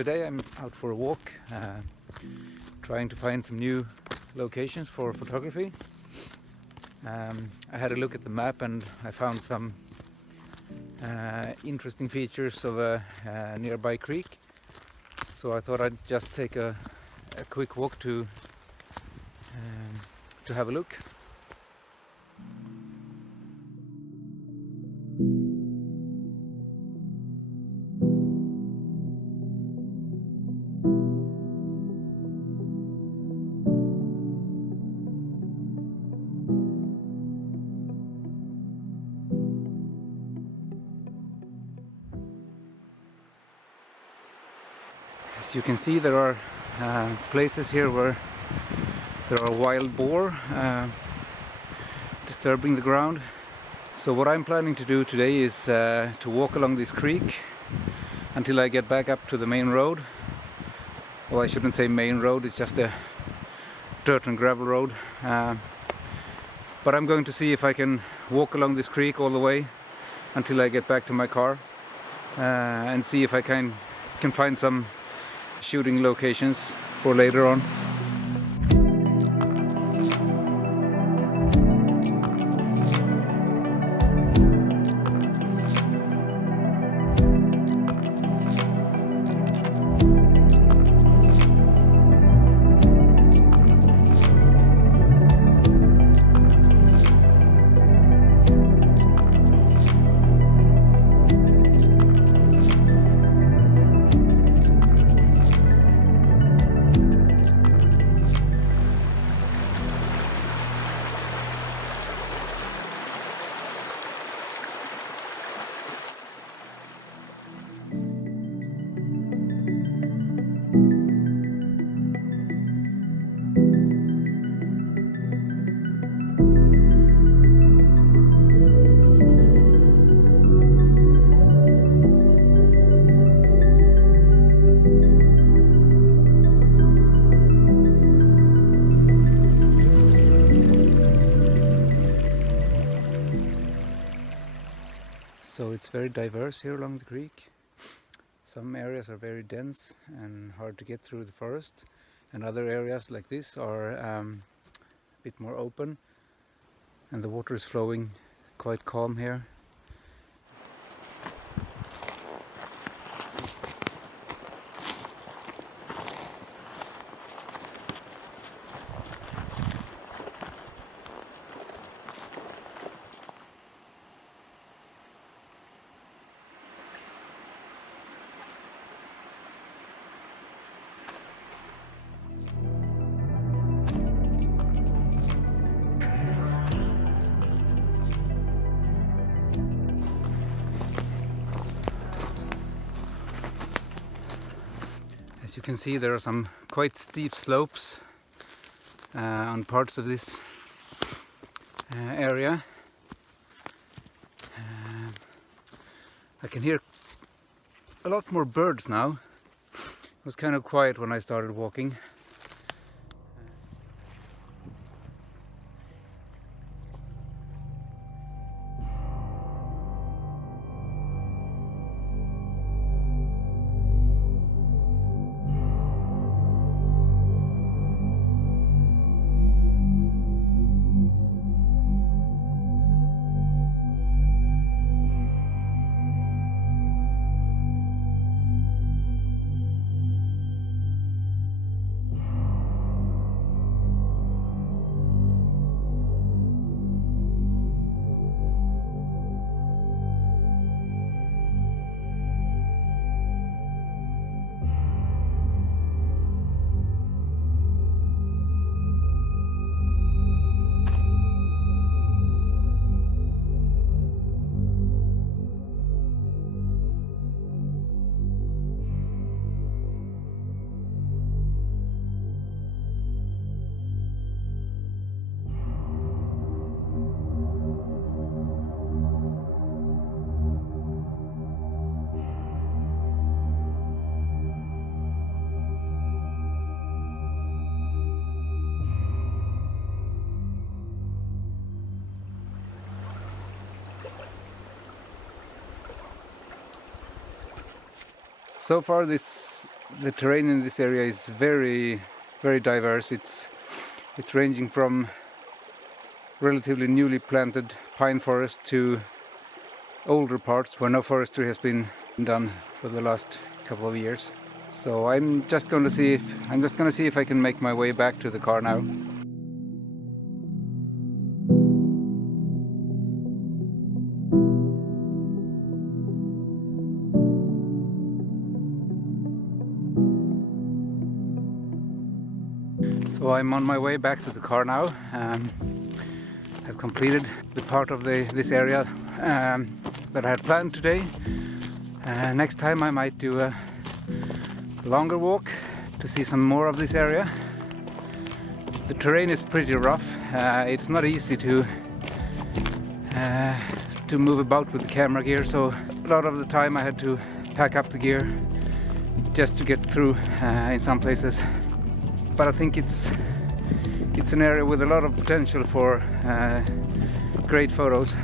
Today I'm out for a walk, trying to find some new locations for photography. I had a look at the map and I found some interesting features of a nearby creek. So I thought I'd just take a quick walk to have a look. As you can see, there are places here where there are wild boar disturbing the ground. So what I'm planning to do today is to walk along this creek until I get back up to the main road. Well, I shouldn't say main road, it's just a dirt and gravel road. But I'm going to see if I can walk along this creek all the way until I get back to my car and see if I can find some shooting locations for later on. So it's very diverse here along the creek. Some areas are very dense and hard to get through the forest, and other areas like this are a bit more open, and the water is flowing quite calm here. As you can see, there are some quite steep slopes on parts of this area. I can hear a lot more birds now. It was kind of quiet when I started walking. So far this The terrain in this area is very, very diverse. It's ranging from relatively newly planted pine forest to older parts where no forestry has been done for the last couple of years. So I'm just going to see if I can make my way back to the car now. So I'm on my way back to the car now. I've completed the part of this area that I had planned today. Next time I might do a longer walk to see some more of this area. The terrain is pretty rough. It's not easy to move about with the camera gear, so a lot of the time I had to pack up the gear just to get through in some places. But I think it's an area with a lot of potential for great photos.